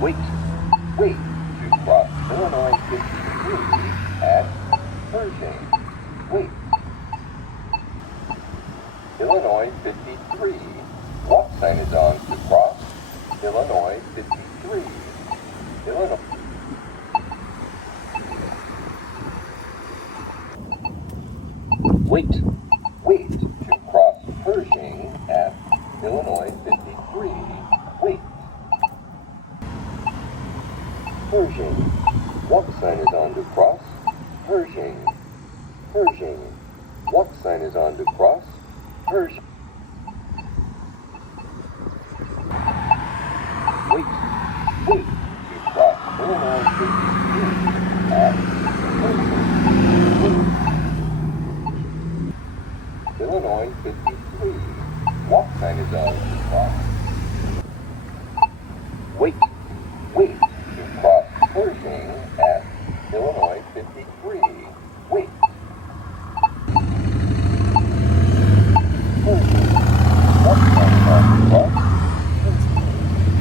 Wait. Wait to cross Illinois 53 at Pershing. Wait. Illinois 53. Walk sign is on to cross Illinois 53. Illinois. Wait. Wait to cross Pershing at Illinois 53. Wait. Pershing. Walk sign is on to cross Pershing. Pershing. Walk sign is on to cross Pershing. Wait. Wait to cross Illinois 53 at Pershing. Wait. Illinois 53. Walk sign is on to cross. Wait. Wait to cross Pershing at Illinois 53.